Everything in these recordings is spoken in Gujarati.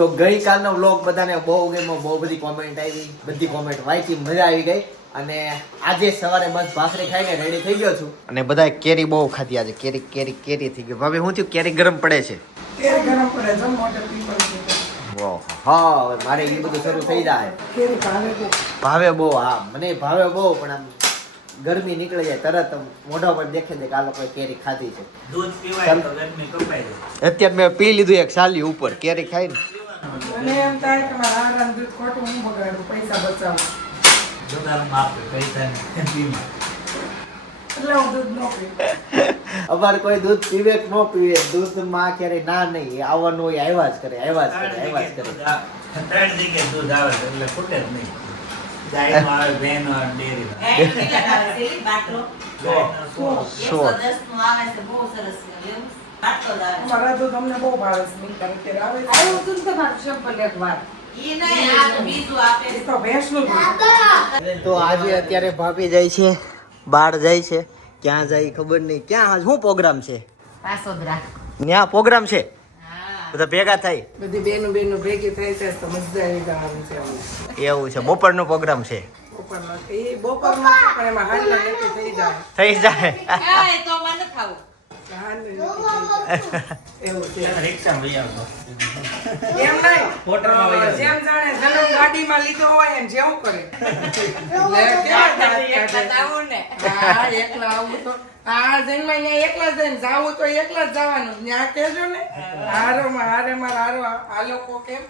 તો ગઈકાલનો વ્લોગ બધાને બહુ ગમ્યો બહુ બધી કોમેન્ટ આવી બધી કોમેન્ટ વાંચી મજા આવી ગઈ. અને આજે સવારે બસ ભાખરી ખાઈને રેડી થઈ ગયો છું. અને બધા કેરી બહુ ખાધી આજે. કેરી કેરી કેરી થઈ ગઈ. ભાભી હું થયું? કેરી ગરમ પડે છે. કેરી ગરમ પડે છે મોટર પીપલ વાહ હા હવે મારે એ બધું શરૂ થઈ જાય. કેરી ભાવે બહુ. ભાવે બહુ હા. મને ભાવે બહુ પણ આમ ગરમી નીકળી જાય તરત મોઢા પર દેખે છે કે આ લોકોએ કેરી ખાધી છે. દૂધ પીવાય તો ગરમી કપાઈ જાય અત્યારે મેં પી લીધું એક સાલી ઉપર. કેરી ખાઈને. અને એમ થાય કે મારા આરામ દૂધ ખોટું હું બગાડું પૈસા બચાવું. એટલે હું દૂધ ન પીવું. અમારે કોઈ દૂધ પીવે કે ન પીવે દૂધમાં ક્યારે ના નહીં આવવાનું હોય આવ્યા જ કરે આવ્યા જ કરે આવ્યા જ કરે. ત્રણ જગ્યાએ દૂધ આવે એટલે ખૂટે જ નહીં. ગાયનું આવે ભેંનું આવે ડેરી સો. સો. 110 નું આવે છે, બહુ સરસ મારા બહુ ભાવે અત્યારે આવે છે. તમારું સેમ્પલ એક વાર તો આજે અત્યારે ભાભી જાય છે બહાર જાય છે ક્યાં જાય ખબર નહીં. ક્યાં આજ શું પ્રોગ્રામ છે? પાસોદરા. ત્યાં પ્રોગ્રામ છે? બધા ભેગા થાય? બધી બેનું બેનો ભેગી થઈ છે તો મજા આવી જવાનું છે એવું છે બપોરનો પ્રોગ્રામ છે? બપોરમાં એ બપોરમાં છે પણ એમાં હાલ થઈ જાય. થઈ જાય. તો મને ખાવું. એકલા જઈને જાવું તો એકલા જ જવાનું ત્યાં કેજો ને હારો હારે માં હારો આ લોકો કેમ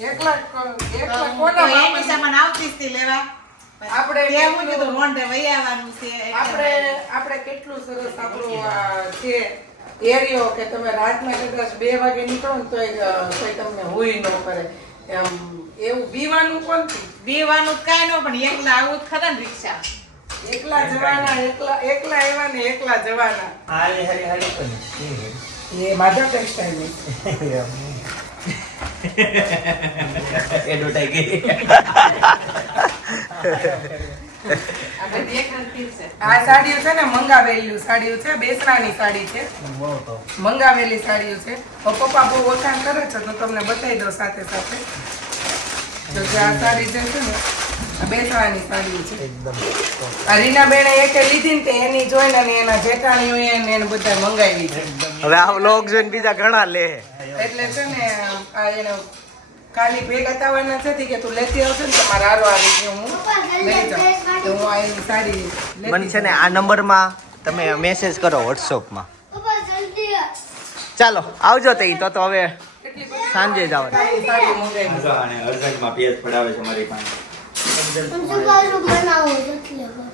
એકલા એકલા કોના આવતી લેવા. આપણે હું કેટલું- કીધું રોંઢે વહી આવવાનું છે આપણે આપણે કેટલું સરસ આપણું છે એરિયો કે તમે રાતના કદાચ બે વાગે નીકળો ને તોય કોઈ તમને હોય ન કરે. એમ એવું બીવાનું કોણ બીવાનું કાંઈ ન પણ એકલા આવું જ ખરા ને રિક્ષા. એકલા જવાના એકલા એકલા આવ્યા ને એકલા જવાના. હાલી હાલી હાલી પણ એ માધવ ટેક્સટાઇલ આ સાડીઓ છે ને મંગાવેલી સાડીઓ છે બેસરાની સાડી છે. મંગાવેલી સાડીઓ છે. પપ્પા બહુ ઓછા કરે છે, તો તમને બતાવી દો સાથે સાથે. તો આ સાડી જે છે ને આ બેસરાની સાડીઓ છે. રીના રીનાબેને એકે લીધી ને તે એની જોઈને અને એના જેઠાણીઓએ ને એને બધા મંગાવી છે. હવે આ વ્લોગ જોઈને બીજા ઘણા લે. એટલે છે ને આ એને કાલી ભેગા થવાના છે કે તું લેતી આવશે ને તમારે મારે હારો આવી હું લઈ જાઉં. તો હું આ સાડી મને છે ને આ નંબરમાં તમે મેસેજ કરો વોટ્સઅપમાં ચાલો આવજો તે તો તો હવે સાંજે જ આવે સાડી સાડી મંગાવી અર્જન્ટમાં પેજ પડાવે છે મારી પાસે.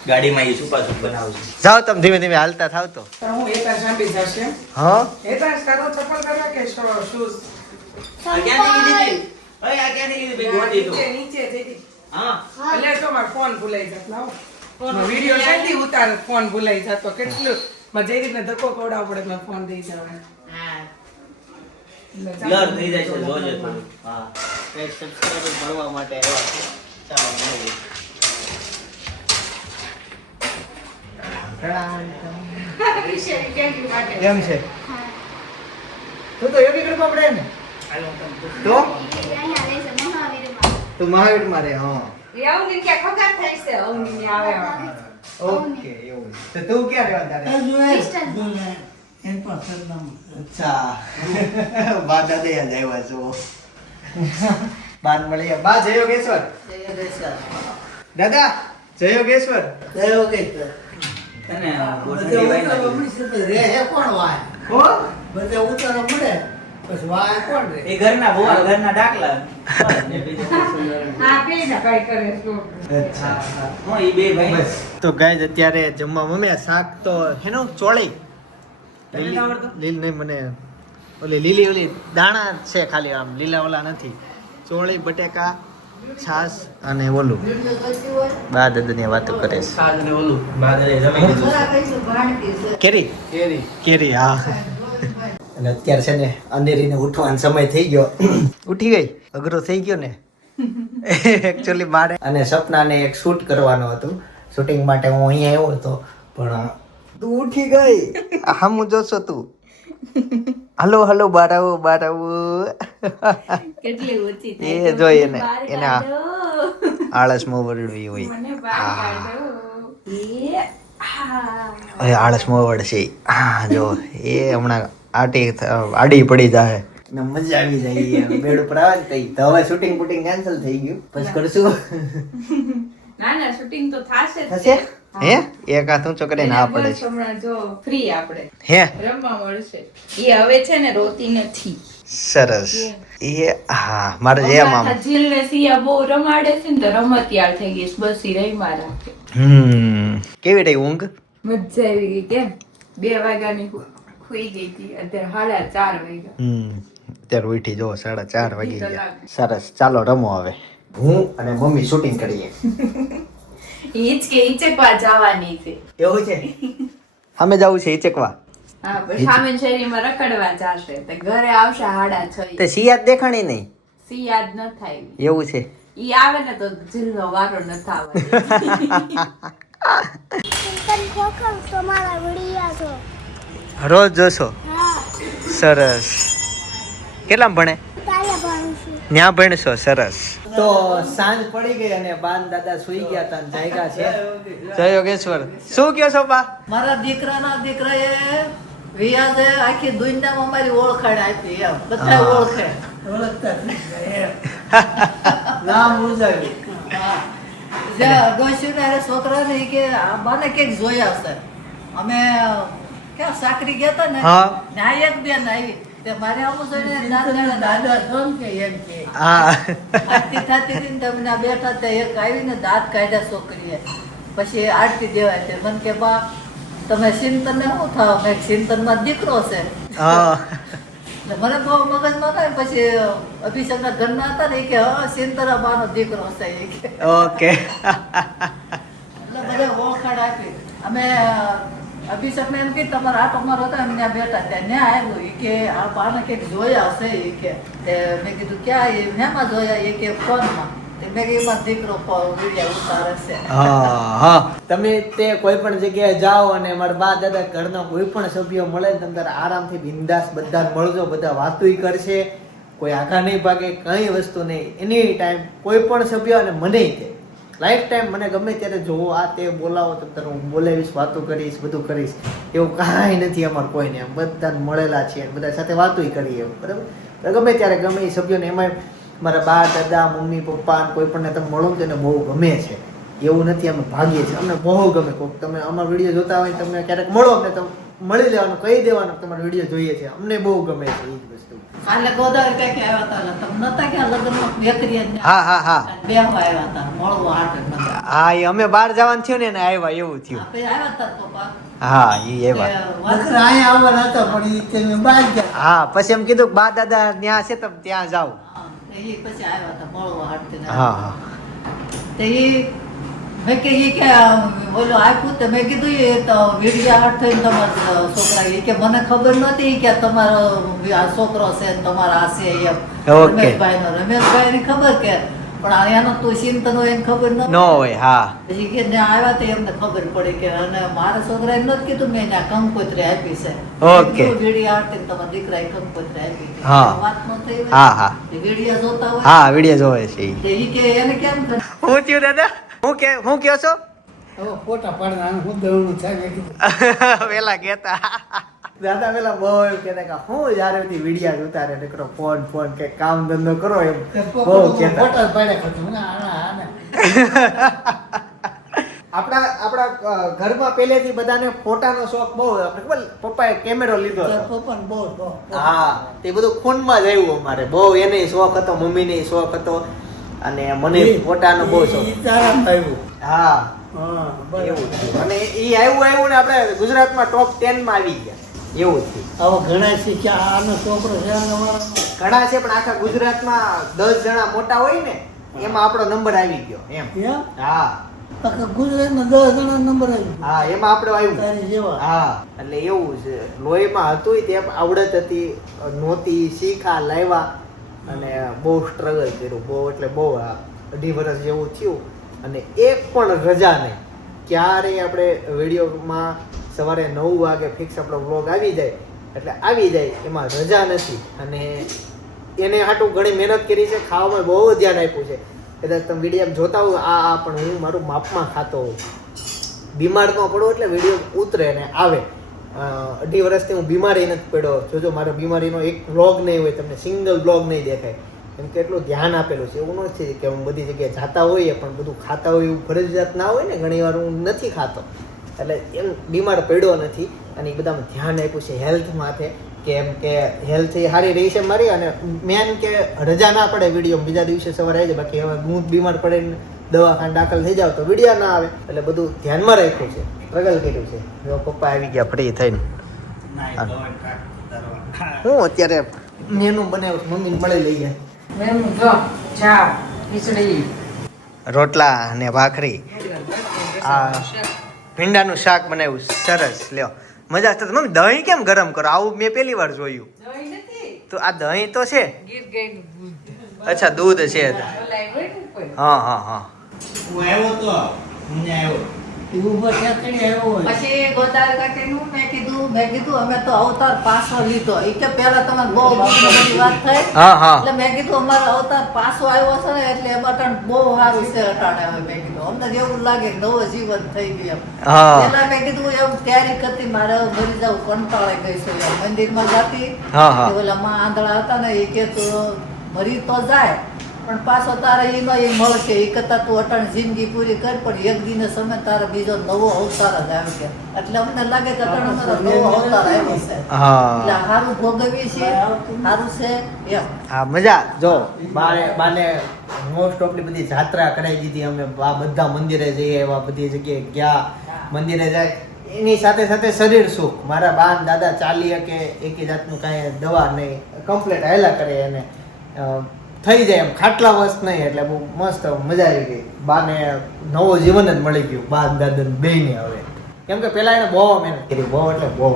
ગાડીમાં એ સુપા બનાવું છે. જાઓ તમે ધીમે ધીમે હાલતા થાવ તો. તો હું એતા સાંભળી જશે. હા? એતા તારો ચપ્પલ કરવા કે શૂઝ આ ક્યાંથી લીધી હતી? ઓય, આ ક્યાંથી લીધી ભાઈ ગોતી તો. નીચે નીચે જઈ હા. એટલે તો મારો ફોન ભૂલાઈ જતો. લાવો. વીડિયો શેથી ઉતારે ફોન ભૂલાઈ જતો. કેટલું? માં જઈ રીતને ધક્કો કવડાવવો પડે મેં ફોન દઈ જવા હા. બ્લર થઈ જાય છે જોજે હા. સબસ્ક્રાઇબર મળવા માટે આવ્યા છે? કેમ છે? તું તો એવી કરવા પડે ને? તો? તું મહાવીરમાં રે હા, ઓકે, એવું તો તું ક્યાં રહેવા તારે? અચ્છા. બા દાદા યાદ આવ્યા છો. બાદ મળી બા જય યોગેશ્વર. દાદા જય યોગેશ્વર. તને ગોઠવણી વાઈ કોણ વાય? એ બધે ઉતારો મળે. ડાકલા. હા બે ને કઈ કરે છો. અચ્છા. હું ઈ બે ભાઈ. તો ગાય અત્યારે જમવા મમ્મી શાક તો હેનું ચોળી? લીલ નહીં મને ઓલી લીલી ઓલી દાણા છે ખાલી આમ લીલા ઓલા નથી. ચોળી બટેકા છાસ અને ઓલું. બા દાદાની વાતો કરે છે. કેરી? કેરી. કેરી હા. અને અત્યારે છે ને અંધેરીને ઉઠવાનો સમય થઈ ગયો. ઉઠી ગઈ? અઘરો થઈ ગયો ને? એકચ્યુઅલી મારે અને સપનાને એક શૂટ કરવાનું હતું. શૂટિંગ માટે હું અહીંયા આવ્યો હતો પણ તું ઉઠી ગઈ. હામું જોશો તું. હલો હલો બાર આવો બાર આવો કેટલી ઊંચી એ જોઈ એને- એને આળસ મો આળસમાં વરડવી હોય. હવે આળસમાં વળશે હા જો એ હમણાં આટી આડી પડી જાય ને મજા આવી જાય બેડ ઉપર આવે ને તઈ. તો હવે શૂટિંગ બુટિંગ કેન્સલ થઈ ગયું. પછી કરશું. ના ના શૂટિંગ તો થશે થશે? હે? એક હાથ ઊંચો કરીને ના પડે છે. હમણાં જો ફ્રી આપણે. હે? રમવા મળશે. એ હવે છે ને રોતી નથી. સરસ. એ હા મારે જે આમ જીલ ને સિયા બહુ રમાડે છે ને તો રમતિયાળ થઈ ગઈ. બસ ઈ રહીમાં રાખે. હમ. કેવી રહી ઊંઘ? મજા આવી ગઈ કેમ? બે વાગ્યાની ખુઈ ગઈ હતી. અત્યારે સાડા ચાર વાગ્યા. હમ. અત્યારે ઉઠી જો સાડા ચાર વાગી ગયા. સરસ. ચાલો રમો હવે. હું અને મમ્મી શૂટિંગ કરીએ. ઈ જ જવાની છે. એવું છે? અમે જવું છે ઈચકવા હા સામે શેરીમાં રખડવા જાશે. તો ઘરે આવશે હાડા છ તે સિયાત દેખાણી નહીં. સી ન થાય. એવું છે. ઈ આવે ને તો જીલનો વારો ન છો રોજ જોશો? સરસ. કેટલા ભણે? ન્યા ભણશો સરસ. તો સાંજ પડી ગઈ અને બાન દાદા સુઈ ગયા તા જાગ્યા છે. જય યોગેશ્વર. શું કયો છો બા? મારા દીકરાના દીકરાએ વિયાજે આખી દુનિયામાં મારી ઓળખાણ આપી એમ. બધા ઓળખે. ઓળખતા નામ ઉજાવ્યું. હા. જે ડોશીને હારે છોકરાને કે આ બાને ક્યાંક જોયા છે અમે ક્યાં સાકરી ગયા હતા ને? હા. ત્યાં એક બેન આવી. મારે આવું જોઈને દાદા દાદા કે એમ કે. હા. આરતી થતી હતી ને તમે બેઠા ત્યાં એક આવીને દાંત કાઢ્યા છોકરીએ. પછી આરતી દેવાય છે. મને કે બા તમે ચિંતન ને શું થાવ? મેં ચિંતનમાં દીકરો છે. હા. એટલે મને બહુ મગજમાં થાય પછી અભિષેકના ઘરના હતા ને એ કે હા ચિંતના બાનો દીકરો છે. એ કે. ઓકે. એટલે બધા ઓળખાણ આપી. અમે અભિષેકને એમ કે તમારા હાથ અમારો હતો એમને બેઠા. ત્યાં ત્યાં આવ્યું. એ કે, આ પાને કંઈક જોયા હશે. એ કે મેં કીધું, ક્યાં એ? નેમાં જોયા? એ કે, ફોનમાં. તમે તે કોઈ પણ જગ્યાએ જાઓ અને મારા બા દાદા ઘરના કોઈ પણ સભ્યો મળે ને તમે આરામથી બિંદાસ બધા મળજો, બધા વાતુય કરશે. કોઈ આઘા નહીં ભાગે, કઈ વસ્તુ નહીં. એની ટાઈમ કોઈ પણ સભ્ય અને મને તે લાઈફ ટાઈમ મને ગમે ત્યારે જોવો આ તે બોલાવો તો તને હું બોલાવીશ, વાતો કરીશ, બધું કરીશ. એવું કાંઈ નથી અમારે કોઈને. એમ બધા મળેલા છીએ બધા સાથે વાતોય કરીએ બરાબર? ગમે ત્યારે ગમે એ સભ્યોને એમાં મારા બા, દાદા, મમ્મી, પપ્પા કોઈ પણને તમે મળો ને તો એને બહુ ગમે છે. એવું નથી અમે ભાગીએ છીએ. અમને બહુ ગમે. કોઈક તમે અમારા વીડિયો જોતા હોય તમે ક્યારેક મળો અમને તમે મળી લેવાનું કહી દેવાનું તમારો વીડિયો જોઈએ છે. અમને બહુ ગમે છે એ જ વસ્તુ. કાલે ગોદાવરી ક્યાંક આવ્યા હતા તમે નતા ક્યાં લગ્નમાં બેકરી હા હા હા. બે આવ્યા હતા મળવો હાટે હા એ અમે બહાર જવાનું થયું ને એને આવ્યા એવું થયું. આવ્યા હતા પપ્પા હા એ એવા અહીંયા આવવાના હતા પણ ઈ તેને બહાર ગયા. હા પછી એમ કીધું કે બા દાદા ત્યાં છે તમે ત્યાં જાઓ. હા, પછી આવ્યા હતા મળવા હા હા. તે મેં કે ઈ કે ઓલો આપ્યું તો મેં કીધું એ તો વીડિયા હાથ થઈને તમારા છોકરા એ કે મને ખબર નહોતી કે તમારો આ છોકરો છે ને તમારા આ છે એમ. રમેશભાઈનો રમેશભાઈની ખબર કે પણ આ તો ચિંતનો એને ખબર ન નો હોય. હા. પછી કે ત્યાં આવ્યા તો એમને ખબર પડી કે અને મારા છોકરાએ નથી કીધું મેં એને કંકોત્રી આપી છે. ઓકે વીડિયા થઈને તમારા દીકરાએ કંકોત્રી આપી હા. વાત ન થઈ હા હા. વીડિયા જોતા હોય? હા વીડિયા જોવે છે એ કે એને કેમ હું થયું દાદા? હું કે હું કયો છો? ફોટા પાડના હું દવનું થાય મેં કીધું. પેલા કેતા દાદા પેલા બહુ એમ કહેતા કે હું જ્યારે બધી વિડીયા જોતા રે નીકળો ફોન ફોન કે કામ ધંધો કરો એમ. બહુ કહેતા. આપણા આપણા ઘરમાં પહેલેથી બધાને ફોટાનો શોખ બહુ આપણે ખબર પપ્પાએ કેમેરો લીધો પપ્પાને બહુ બહુ હા તે બધું ખૂનમાં જ આવ્યું અમારે. બહુ એને શોખ હતો મમ્મીને શોખ હતો. અને મને ફોટાનો બહુ શોખ. હા. હા એવું અને એ આવ્યું આવ્યું ને આપણે ગુજરાતમાં ટોપ ટેનમાં આવી ગયા. એવું છે આવા ઘણા છે કે આનો છોકરો છે ઘણા છે પણ આખા ગુજરાતમાં દસ જણા મોટા હોય ને એમાં આપણો નંબર આવી ગયો એમ. હા. આખા ગુજરાતમાં દસ જણા નંબર હા એમાં આપણે આવ્યું તારી જેવા. હા એટલે એવું છે. લોહીમાં હતું તેમ આવડત હતી નહોતી શીખા લાવ્યા અને બહુ સ્ટ્રગલ કર્યું. બહુ એટલે બહુ અઢી વર્ષ જેવું થયું. અને એક પણ રજા નહીં. ક્યારેય આપણે વિડીયોમાં સવારે નવ વાગે ફિક્સ આપણો વ્લોગ આવી જાય. એટલે આવી જાય, એમાં રજા નથી. અને એને હાટું ઘણી મહેનત કરી છે, ખાવામાં બહુ ધ્યાન આપ્યું છે. કદાચ તમે વીડિયો જોતા હોવ આ આ પણ હું મારું માપમાં ખાતો હોઉં બીમાર ન પડો એટલે વીડિયો ઉતરે અને આવે. અઢી વર્ષથી હું બીમારી નથી પડ્યો. જોજો મારો બીમારીનો એક બ્લોગ નહીં હોય, તમને સિંગલ બ્લોગ નહીં દેખાય. કેમ કે એટલું ધ્યાન આપેલું છે. એવું નથી કે હું બધી જગ્યાએ જાતા હોઈએ, પણ બધું ખાતા હોય એવું ફરજિયાત ના હોય ને ઘણીવાર હું નથી ખાતો. એટલે એમ બીમાર પડ્યો નથી. અને એ બધામાં ધ્યાન આપ્યું છે હેલ્થ માથે. કે એમ કે હેલ્થ એ સારી રહી છે મારી, અને મેન કે રજા ના પડે વીડિયો બીજા દિવસે સવારે આવી જાય, બાકી હવે હું બીમાર પડે દવાખાને દાખલ થઈ જાવ તો વીડિયો ના આવે. એટલે બધું ધ્યાનમાં રાખ્યું છે. સ્ટ્રગલ કર્યું છે. જો પપ્પા આવી ગયા ફ્રી થઈને. હું. અત્યારે મેનુ બનાવ્યું મમ્મીને મળી લઈએ મેનુ જો ચા ખીચડી. રોટલા અને ભાખરી. આ ભીંડાનું શાક બનાવ્યું. સરસ. લ્યો. મજા તો મમ્મી દહીં કેમ ગરમ કરો? આવું મેં પહેલી વાર જોયું. તો આ દહીં તો છે? ગીર ગઈ દૂધ. અચ્છા દૂધ છે. ને હા હા હા. હું આવ્યો તો હું આવ્યો. પછી ગોદાર કાકીનું મેં કીધું મેં કીધું અમે તો અવતાર પાસો લીધો. ઈ કે પહેલા તમારે બહુ બધી વાત થઈ. હા હા. એટલે મેં કીધું અમારો અવતાર પાસો આવ્યો છે ને એટલે એમાં અટાણ બહુ સારું છે અટાણે. હવે મેં કીધું અમને જેવું લાગે નવો જીવન થઈ ગયું એમ. મેં કીધું એમ તૈયારી કરતી મારે મરી જાવ કંટાળે ગઈ છે. મંદિરમાં જાતી. હા, હા. તે ઓલા માં આંધળા હતા ને એ કે તું મરી તો જાય પણ પાછો તારે એનો એ મળશે. એ કરતા તું અટાણ જિંદગી પૂરી કર પણ એક દિન સમય તારે બીજો નવો અવતાર જ આવી ગયા. એટલે અમને લાગે કે અટાણ અમારો નવો અવતાર આવ્યો છે. એટલે સારું ભોગવીએ છીએ. સારું છે. એમ હા મજા. જો. બાને બાને મોસ્ટ ઓફલી બધી જાત્રા કરાવી દીધી અમે. આ બધા મંદિરે જઈએ એવા બધી જગ્યાએ ગયા. મંદિરે જાય. એની સાથે સાથે શરીર સુખ. મારા બા ને દાદા ચાલી કે એકી જાતનું કાંઈ દવા નહીં. કમ્પ્લેટ હેલા કરે એને. થઈ જાય એમ. ખાટલા વસ્ત નહીં, એટલે બહુ મસ્ત મજા આવી ગઈ. બાને નવો જીવન જ મળી ગયું બા દાદા બે ને હવે. કેમ કે પેલા એને બહુ મહેનત કરી, બહુ એટલે બહુ.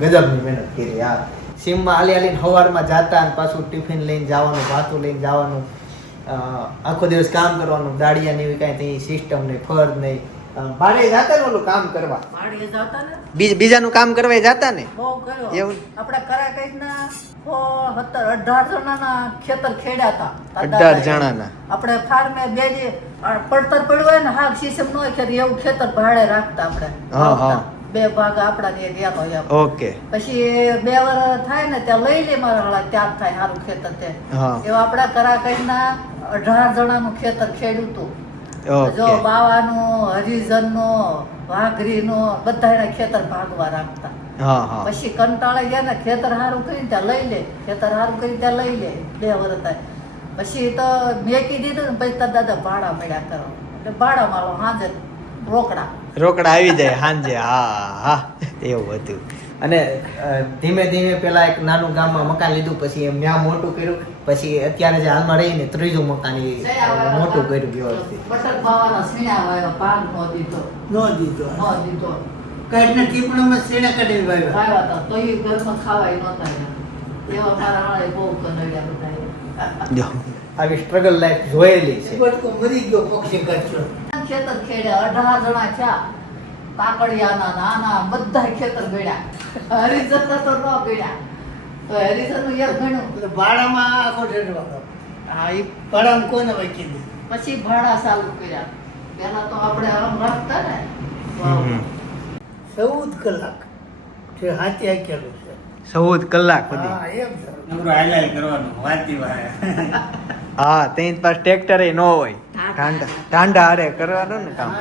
ગજબની મહેનત કરી યાર સીમમાં હાલી હાલીને સવારમાં જતા અને પાછું ટિફિન લઈને જવાનું, ભાતું લઈને જવાનું આખો દિવસ કામ કરવાનું દાડિયા ને એવી કાંઈ સિસ્ટમ નહીં ફર નહીં. ને ઓલું કામ કરવા. બીજાનું કામ કરવા જતા ને? એવું? આપણે કરા કઈકના સોળ અઢાર જણાના ખેતર ખેડ્યા અઢાર જણાના. આપણે ફાર્મે બે જે પડતર પડ્યું હોય ને હાક સિસ્ટમ ન હોય એવું ખેતર ભાડે રાખતા આપણે. હા, હા. વાવતા. બે ભાગ આપડા ને ગયા ઓકે. પછી બે વર થાય ને ત્યાં લઈ લે મારા હાળા ત્યાં થાય સારું ખેતર તે. એવા આપડા કરા ના અઢાર જણાનું ખેતર ખેડ્યું હતું. જો બાવાનો હરિજનનો વાઘરીનો બધાને ખેતર ભાગવા રાખતા. હા હા. પછી કંટાળે ગયા ને ખેતર સારું કરીને ત્યાં લઈ લે ખેતર સારું કરીને ત્યાં લઈ લે બે વર્ષ થાય. પછી તો મેકી દીધું ને પછી તાર દાદા ભાડા મળ્યા કરો એટલે ભાડા મારો હાજર રોકડા. રોકડા આવી જાય હાંજે. હા હા. એવું હતું. અને ધીમે ધીમે પેલા એક નાનું ગામમાં મકાન લીધું પછી એમ ત્યાં મોટું કર્યું. પછી અત્યારે જે હાલમાં રહીને ત્રીજું મકાન એ મોટું કર્યું વ્યવસ્થિત બટર પાવાના સીણા વાયો પાન નો દીધો. નો દીધો. નો દીધો. કાઢને ટીપણામાં સીણા કાઢી વાયો વાયો તો તો એ ઘરમાં ખાવાય નહોતા. એવા મારા હાળે બહુ કનડ્યા બધા આવી સ્ટ્રગલ લાઈફ જોયેલી છે. બટકો મરી ગયો પક્ષી કાઢશો ખેતર ખેડ્યા અઢાર જણા છે કાકડિયાના નાના બધા ખેતર ગળ્યા. જતા તો ન ગળ્યા. તો ગણ્યું એટલે ભાડામાં આખો હા એ ભાડામાં કોને વાંચી દે. પછી ભાડા ચાલુ કર્યા. પેલા તો આપણે આમ રાખતા ને. ચૌદ કલાક. તે હાથી આકેલું છે. ચૌદ કલાક બધી હા એમ છે. કરવાનું વાંચી હા તેની પાસે ટ્રેક્ટર ન હોય. ઢાંડા ઢાંડા હારે કરવાનું ને કામ.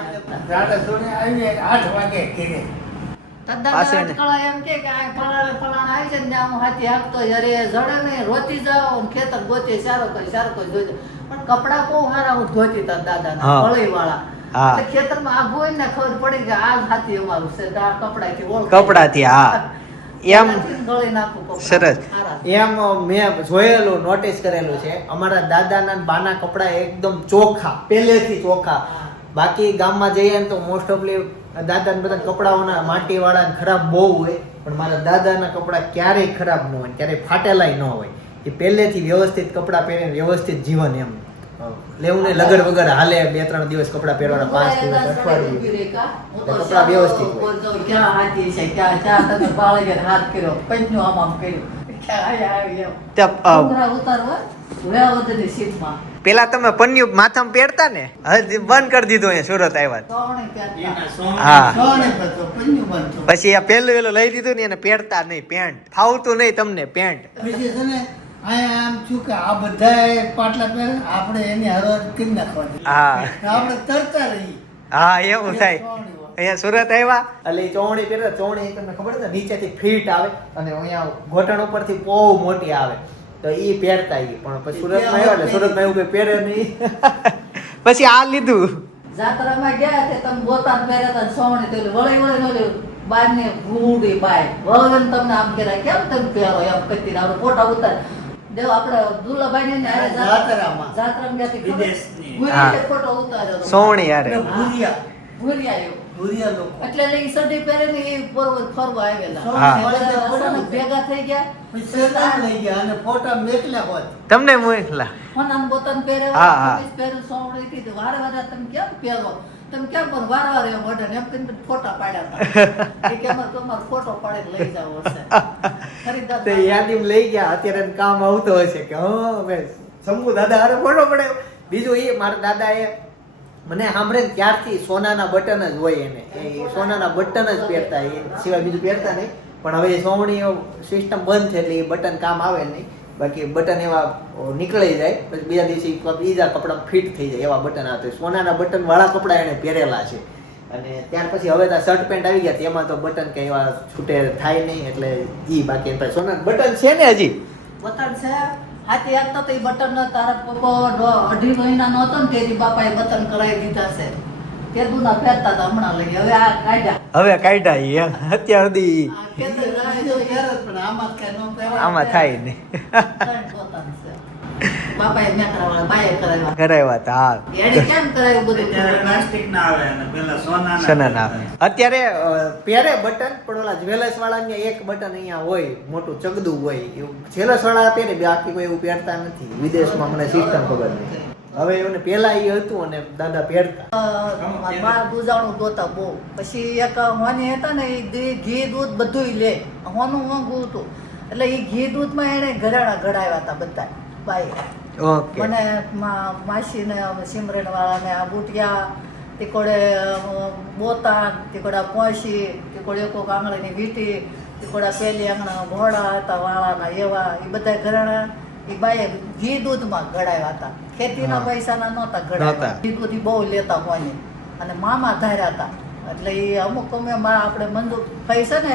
રાડા સોને આવીએ આઠ વાગે પાસે એમ કે કે આ ફલાણા ફલાણા આવી છે ને હું હાથી હાંકતો અરે જડે નહીં રોતી જાઓ ખેતર ગોતે સારો કોઈ સારો કોઈ જોઈ પણ કપડા બહુ સારા હું ધોતી તા દાદાના હા. વાળા ખેતરમાં આ હોય ને ખબર પડી કે આ હાથી અમારું છે તો આ કપડાથી ઓળખાય. કપડાથી હા. એમ ગળી નાખું સરસ. સારા. એમ મેં જોયેલું નોટિસ કરેલું છે. અમારા દાદાના ને બાના કપડા એકદમ ચોખ્ખા પહેલેથી ચોખ્ખા બાકી ગામમાં જઈએ ને તો મોસ્ટ ઓફલી દાદા બધા કપડાઓના માટીવાળા ખરાબ બહુ હોય પણ મારા દાદાના કપડા ક્યારેય ખરાબ ન હોય ક્યારેય ફાટેલાય ન હોય. એ પહેલેથી વ્યવસ્થિત કપડાં પહેરીને વ્યવસ્થિત જીવન એમ. લેવું ને લગર વગર હાલે બે ત્રણ દિવસ કપડાં પહેરવાના પાંચ દિવસ અઠવાડિયું. કપડાં વ્યવસ્થિત હોય. ક્યાં હાથી ક્યાં ક્યાં તમે હાથ કર્યો પંચનું આમ આમ કર્યું. ક્યાં આયા આવી. એમ ત્યાં, ઉતારવા પેલા તમે પન્યું માથામાં પહેરતા ને હવે બંધ કરી દીધું અહીંયા સુરત આવ્યા પહેરતા. હા. પછી આ પેલું પેલું લઈ દીધું ને એને પહેરતા નહીં પેન્ટ. ફાવતું નહીં તમને પેન્ટ. છે આમ શું કે આ બધા પાટલા પહેરે આપણે એની હરોજ કરી નાખવાની. હા. આપણે તરતા રહી હા એવું થાય. અહીંયા સુરત આવ્યા. એટલે ચોવણી પહેરે ચોવણી તમને ખબર છે નીચેથી ફીટ આવે અને અહીંયા ઘોટણ ઉપરથી બહુ મોટી આવે. તો એ પહેરતા એ પણ પછી સુરતમાં આવ્યા એટલે સુરતમાં એવું કઈ પહેરે નહીં. પછી આ લીધું. જાત્રામાં ગયા તે તમે બોતા પહેર્યા હતા સોવણી તો વળી વળી વળી બારને ભૂડી બાય. વળન તમને આમ કેરા કેમ તમે પહેરો એમ કતી આપણે ફોટા ઉતાર. દેવ આપણે દુલાભાઈ ને હારે જાત્રામાં. જાત્રામાં ગયા તે? વિદેશની. ફોટો ઉતાર્યો હતો. સોવણી ભૂરિયા ભૂરિયા ભૂરિયા લોકો. એટલે એટલે ઈ પહેરે ને એ ફરવા ફરવા આવેલા. ભેગા થઈ ગયા. શેતાન લઈ ગયા અને ફોટા મેકલ્યા હોત તમને મોકલા ફોનાન બોતાન પહેરે હા, હા. પહેરે સોવડી કીધું વારે વારે તમે કેમ પહેરો? તમે કેમ પણ વારે વારે એમ ઓર્ડર એમ કરીને ફોટા પાડ્યા હતા. કે અમારે તમારો ફોટો પાડીને લઈ જાવ હશે. તે યાદીમાં લઈ ગયા. અત્યારે કામ આવતો હશે કે હા હવે શંભુ દાદા હારે ફોટો પડે. બીજું એ મારા દાદાએ મને સાંભળે ત્યારથી સોનાના બટન જ હોય એને. એ સોનાના બટન જ પહેરતા એ સિવાય બીજું પહેરતા નહીં. પણ હવે સોવણી સિસ્ટમ બંધ છે એટલે એ બટન કામ આવે નહીં. બાકી બટન એવા નીકળી જાય. પછી બીજા દિવસે બીજા કપડા ફિટ થઈ જાય એવા બટન આવતા. સોનાના બટન વાળા કપડા એને પહેરેલા છે. અને ત્યાર પછી હવે તો શર્ટ પેન્ટ આવી ગયા. તેમાં તો બટન કઈ એવા છૂટે થાય નહીં. એટલે ઈ બાકી એમ પાસે સોના બટન છે ને હજી? બટન છે. હાથી આપતા તો એ બટન તારા પપ્પા અઢી મહિના નો હતો ને તેરી બાપાએ બટન કરાવી દીધા છે. તે દુના પહેરતા હતા હમણાં લઈ હવે આ કાઢ્યા. હવે કાઢ્યા ઈ અત્યાર સુધી આમાં થાય ન અ, પહેરે બટન પણ ઓલા જ્વેલર્સ વાળાને એક બટન અહીંયા હોય મોટું ચગદું હોય એવું જ્વેલર્સ વાળા પહેરે બાકી કોઈ એવું પહેરતા નથી. વિદેશમાં મને સિસ્ટમ ખબર નથી હવે એને પેલા એ હતું અને દાદા પહેરતા. બાર ગુજાણું ગોતા બહુ પછી એક હોની હતા ને એ ઘી દૂધ બધું લે. હોનું મોંઘું હતું. એટલે એ ઘી દૂધમાં એને ઘરાણા ઘડાવ્યા હતા બધા બાઈ ઓકે. મને માસીને સિમરન વાળાને આ બુટિયા તીકોડે બોતાન તીકોડા પોસી તીકોડે કોક આંગળીની વીટી તીકોડા પેલી આંગણા ઘોડા હતા વાળાના એવા એ બધા ઘરાણા એ બાઈએ ઘી દૂધમાં ઘડાવ્યા હતા. ખેતીના. પૈસાના નહોતા ઘડાયા. ઘી દૂધ બહુ લેતા હોય અને મામા ધાર્યા હતા. એટલે એ અમુક અમે આપણે મંદુ થઈ છે ને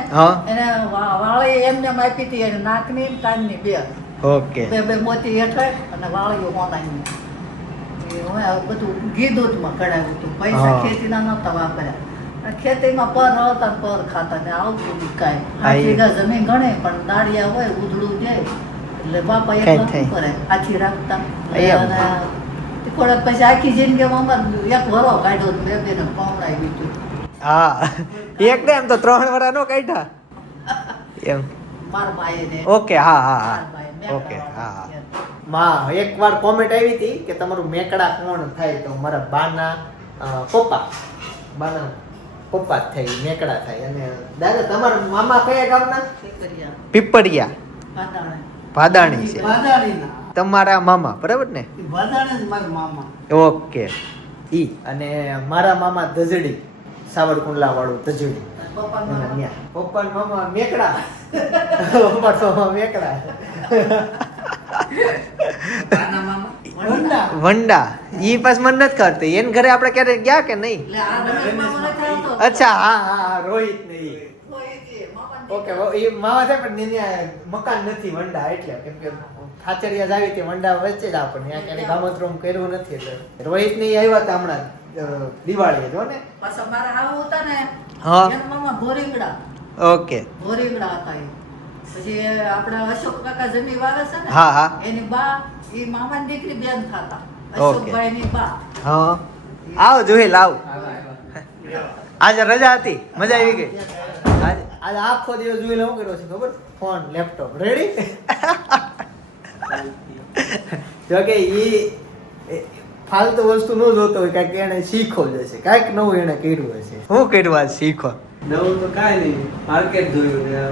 એને વાળે એમને આપી હતી એને નાકની ને કાનની બે. ઓકે. બે બે મોતી હેઠળ અને વાળીઓ હવે બધું ઘી દૂધમાં કઢાવ્યું હતું. પૈસા ખેતીના નહોતા વાપર્યા. ખેતીમાં પર હળતા પર ખાતા ને આવતું કાંઈ. આખી વીઘા જમીન ગણે પણ દાળિયા હોય ઉધડું જાય એટલે બાપા એક કરે આખી રાખતા. અને થોડાક પછી આખી જિંદગીમાં અમારે એક વરો કાઢ્યો બે બે ને પમણાઈ દીધું. હા. એક ને એમ તો ત્રણ વરા નો કાઢ્યા. એમ. માર બાઈને ઓકે હા હા હા. ઓકે હા હા. માં એકવાર કોમેન્ટ આવી હતી કે તમારું મેકડા કોણ થાય તો મારા બાના પપ્પા. બાના પપ્પા થઈ થાય મેકડા થાય. અને દાદા તમારા મામા કયા ગામના? પીપળિયા. ભાદાણી. છે. તમારા મામા બરાબર ને? એ મારા મામા. ઓકે. ઈ અને મારા મામા ધજડી સાવરકુંડલા વાળું ધજડી. મેકડા મેકડા વંડા. વંડા. ઈ પાસ મન નથી કરતી એને ઘરે આપણે ક્યારે ગયા કે નહીં? અચ્છા હા હા હા રોહિત ને ઓકે એ મામા છે પણ મકાન નથી વંડા એટલે. કેમ કે ખાચરિયા જ આવી તે વંડા વચ્ચે જ આપણને. ત્યાં ક્યારેય ગામત્રોમ કર્યું નથી એટલે. રોહિત ને આવ્યા હતા હમણાં દિવાળી દિવાળીએ જો ને. પાછા મારા આવું હતા ને હા. એના મામા ભોરીંગડા. ઓકે. ભોરીંગડા હતા એ. પછી આપણા અશોક કાકા જમી વાવે છે ને હા હા. એની બા એ મામાની દીકરી બેન ખાતા. અશોકભાઈ ની બા હા. આવ જોઈ લાવ. આજે રજા હતી. મજા આવી ગઈ. આજે. આજે આખો દિવસ જોઈ હું કર્યો છે ખબર? Phone laptop. રેડી જો કે ઈ ફાલતુ વસ્તુ ન જોતો હોય કાંઈક એને શીખો જશે કાંઈક નવું એને કર્યું હશે. શું કર્યું આજ શીખો નવું તો કાંઈ નહીં. માર્કેટ જોયું ને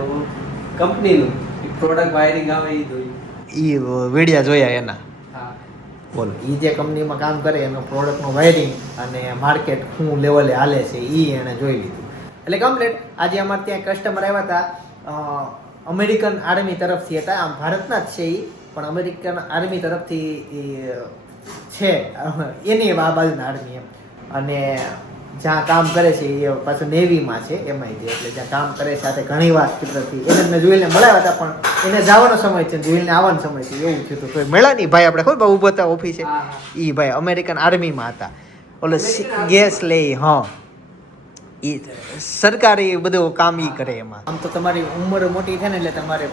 કંપનીનું પ્રોડક્ટ વાયરિંગ આવે એ જોયું. એ વિડિયા જોયા એના? હા. બોલો. એ જે કંપનીમાં કામ કરે એનો પ્રોડક્ટનું વાયરિંગ અને માર્કેટ શું લેવલે હાલે છે એ એણે જોઈ લીધું. એટલે કમ્પ્લેટ આજે અમારે ત્યાં કસ્ટમર આવ્યા હતા અમેરિકન આર્મી તરફથી હતા. આમ ભારતના જ છે એ પણ અમેરિકન આર્મી તરફથી ઈ છે. એની આ બાજુના આર્મી એમ. અને જ્યાં કામ કરે છે એ પાછું નેવીમાં છે એમાં જે એટલે જ્યાં કામ કરે છે સાથે ઘણી વાર કુદરતી એને મેં જોઈને મળ્યા હતા પણ એને જવાનો સમય છે જોઈને આવવાનો સમય છે એવું થયું હતું. તો મળ્યા નહીં ભાઈ આપણે ખબર બહુ ઊભો હતા ઓફિસે એ ભાઈ અમેરિકન આર્મીમાં હતા. ઓલો ગેસ લે હા. સરકાર એ બધું કામ એ કરે એમાં. આમ તો તમારી ઉંમર મોટી થાય ને એટલે તમારે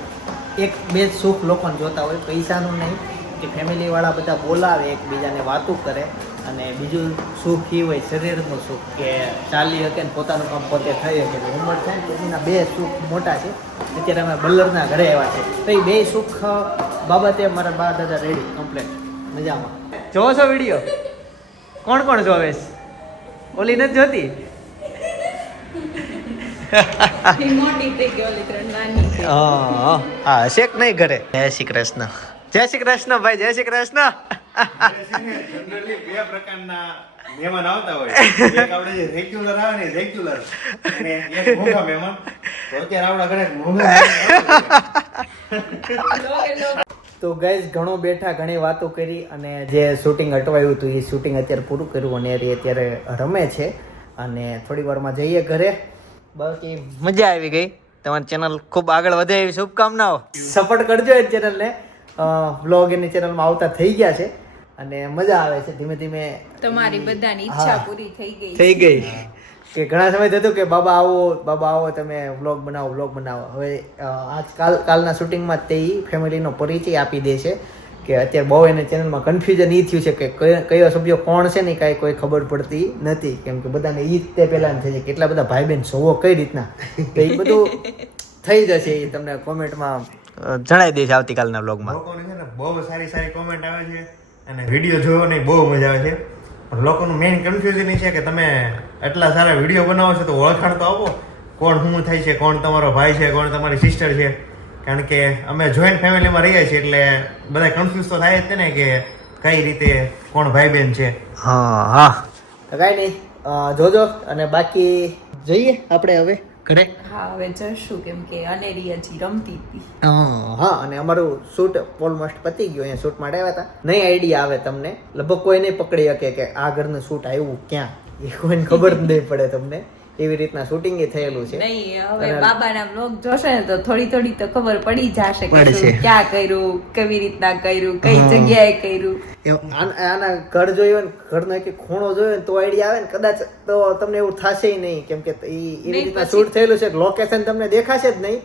એક બે સુખ લોકોને જોતા હોય પૈસાનું નહીં. કે ફેમિલીવાળા બધા બોલાવે એકબીજાને વાતું કરે અને બીજું સુખ એ હોય શરીરનું સુખ કે ચાલી શકે ને પોતાનું કામ પોતે થઈ શકે. ઉંમર થાય ને પછીના બે સુખ મોટા છે. અત્યારે અમે બલ્લરના ઘરે આવ્યા છે. તો એ બે સુખ બાબતે મારા બા દાદા રેડી કમ્પ્લેટ મજામાં. જોવો છો વીડિયો કોણ કોણ જોવે છે? ઓલી નથી જોતી. હા હા. હશે નહીં ઘરે. જય શ્રી કૃષ્ણ. જય શ્રી કૃષ્ણ ભાઈ જય શ્રી કૃષ્ણ. જનરલી બે પ્રકારના મહેમાન આવતા હોય. એક આપણે જે રેગ્યુલર આવે ને રેગ્યુલર અને એક મોંઘા મહેમાન. તો અત્યારે આપણા ઘરે મોંઘા તો ગાઈઝ ઘણો બેઠા ઘણી વાતો કરી અને જે શૂટિંગ અટવાયું હતું એ શૂટિંગ અત્યારે પૂરું કર્યું અને એ અત્યારે રમે છે. અને થોડી વારમાં જઈએ ઘરે. બાકી મજા આવી ગઈ. તમારી ચેનલ ખૂબ આગળ વધે એવી શુભકામનાઓ. સપોર્ટ કરજો એ ચેનલને બ્લોગ એની ચેનલમાં આવતા થઈ ગયા છે અને મજા આવે છે. ધીમે ધીમે તમારી બધાની ઈચ્છા પૂરી થઈ ગઈ થઈ ગઈ કે ઘણા સમય થતું કે બાબા આવો બાબા આવો તમે વ્લોગ બનાવો વ્લોગ બનાવો. હવે આજકાલ આજ કાલ કાલના શૂટિંગમાં તે ફેમિલીનો પરિચય આપી દે છે કે અત્યારે બહુ એને ચેનલમાં કન્ફ્યુઝન એ થયું છે કે કયો કયો સભ્યો કોણ છે ને કાંઈ કોઈ ખબર પડતી નથી. કેમ કે બધાને એ જ તે પહેલાં થઈ જાય. કેટલા બધા ભાઈ બહેન જોવો કઈ રીતના? તો એ બધું થઈ જશે એ તમને કોમેન્ટમાં જણાવી દઈશ આવતીકાલના બ્લોગમાં લોકોને છે ને બહુ સારી સારી કોમેન્ટ આવે છે અને વીડિયો જોવાની બહુ મજા આવે છે. પણ લોકોનું મેઇન કન્ફ્યુઝન છે કે તમે એટલા સારા વીડિયો બનાવો છો તો ઓળખાણ તો આપો કોણ શું થાય છે કોણ તમારો ભાઈ છે કોણ તમારી સિસ્ટર છે. કારણ કે અમે જોઈન્ટ ફેમિલીમાં રહીએ છીએ એટલે બધા કન્ફ્યુઝ તો થાય જ ને કે કઈ રીતે કોણ ભાઈ બહેન છે. હા હા. તો કાંઈ નહીં જોજો અને બાકી જઈએ આપણે હવે. ઘરે હા હવે જશું કેમ કે અનેરી હજી રમતી હતી. હા અને અમારું શૂટ ઓલમોસ્ટ પતી ગયું અહીંયા શૂટ માટે આવ્યા હતા. નહીં આઈડિયા આવે તમને. લગભગ કોઈ નહીં પકડી શકે કે આ ઘરનું શૂટ આવ્યું ક્યાં? એ કોઈને ખબર નહીં પડે તમને. એવી રીતના શૂટિંગ એ થયેલું છે. નહીં હવે બાબાના બ્લોગ જોશે ને તો થોડી થોડી તો ખબર પડી જશે કે ક્યાં કર્યું કેવી રીતના કર્યું કઈ જગ્યાએ કર્યું. આના ઘર જોયું ને ઘરનો એક ખૂણો જોયો ને તો આઈડિયા આવે ને કદાચ તો તમને એવું થશે નહીં કેમ કે ઈ એવી રીતના શૂટ થયેલું છે લોકેશન તમને દેખાશે જ નહીં.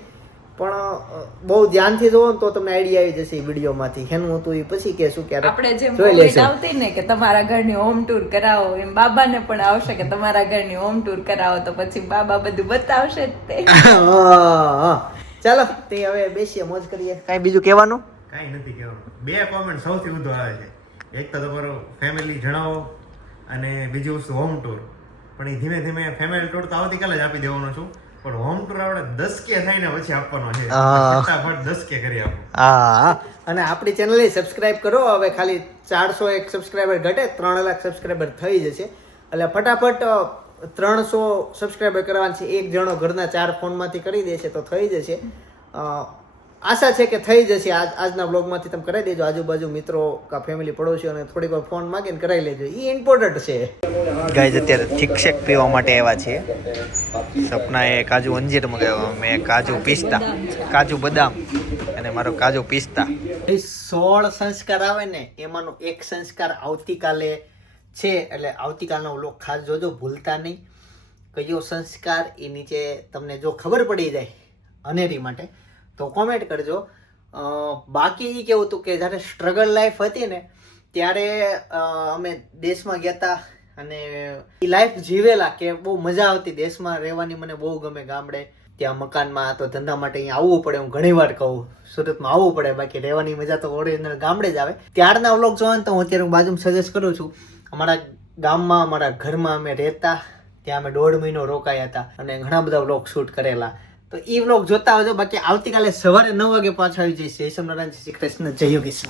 પણ બહુ ધ્યાનથી જોવો તો તમને આઈડિયા આવી જશે વિડીયોમાંથી. હેનું હતું એ પછી કહેશું ક્યારેક આપણે જેમ કોવિડ આવતી ને કે તમારા ઘરની હોમ ટૂર કરાવો એમ બાબાને પણ આવશે કે તમારા ઘરની હોમ ટૂર કરાવો તો પછી બાબા બધું બતાવશે જ તે. ચાલો તે હવે બેસીએ મોજ કરીએ. કાંઈ બીજું કહેવાનું? કાંઈ નથી કહેવાનું. બે કોમેન્ટ સૌથી વધુ આવે છે. એક તો તમારો ફેમિલી જણાવો અને બીજું વસ્તુ હોમ ટૂર પણ એ ધીમે ધીમે ફેમિલી ટૂર તો આવતીકાલે જ આપી દેવાનો છું. પણ હોમ ટૂર આપણે દસ કે થઈને પછી આપવાનો છે. ફટાફટ દસ કે કરી આપો. હા. અને આપણી ચેનલ સબસ્ક્રાઇબ કરો. હવે ખાલી ચારસો એક સબસ્ક્રાઈબર ઘટે ત્રણ લાખ સબસ્ક્રાઈબર થઈ જશે. એટલે ફટાફટ ત્રણસો સબસ્ક્રાઈબર કરવાના છે. એક જણો ઘરના ચાર ફોનમાંથી કરી દેશે તો થઈ જશે. આશા છે કે થઈ જશે. આજ આજના બ્લોગમાંથી તમે કરાવી દેજો. આજુબાજુ મિત્રો કા ફેમિલી પડોશીઓને થોડીક વાર ફોન માગીને કરાવી લેજો. એ ઇમ્પોર્ટન્ટ છે. ગાઈઝ અત્યારે થિક પીવા માટે આવ્યા છીએ સપનાએ કાજુ અંજીર મગાવ્યો. મેં કાજુ પિસ્તા કાજુ બદામ અને મારો કાજુ પિસ્તા. સોળ સંસ્કાર આવે ને એમાંનો એક સંસ્કાર આવતીકાલે છે. એટલે આવતીકાલનો લોક ખાસ જોજો ભૂલતા નહીં. કયો સંસ્કાર એ નીચે તમને જો ખબર પડી જાય અનેરી માટે. તો કોમેન્ટ કરજો. બાકી એ કેવું હતું કે જ્યારે સ્ટ્રગલ લાઈફ હતી ને, ત્યારે અમે દેશમાં ગયા હતા અને એ લાઈફ જીવેલા કે બહુ મજા આવતી દેશમાં રહેવાની મને બહુ ગમે ગામડે. ત્યાં મકાનમાં તો ધંધા માટે અહીંયા આવવું પડે હું ઘણી વાર કહું. સુરતમાં આવવું પડે, બાકી રહેવાની મજા તો ઓરિજિનલ ગામડે જ આવે. ત્યારના વ્લોગ જોવાનું તો હું અત્યારે બાજુમાં સજેસ્ટ કરું છું. અમારા ગામમાં, અમારા ઘરમાં અમે રહેતા. ત્યાં અમે દોઢ મહિનો રોકાયા હતા અને ઘણા બધા વ્લોગ શૂટ કરેલા. તો એ વ્લોગ જોતા આવજો. બાકી આવતીકાલે સવારે નવ વાગે પાછા આવી જઈશ. જય શ્રી કૃષ્ણ, જય યોગેશ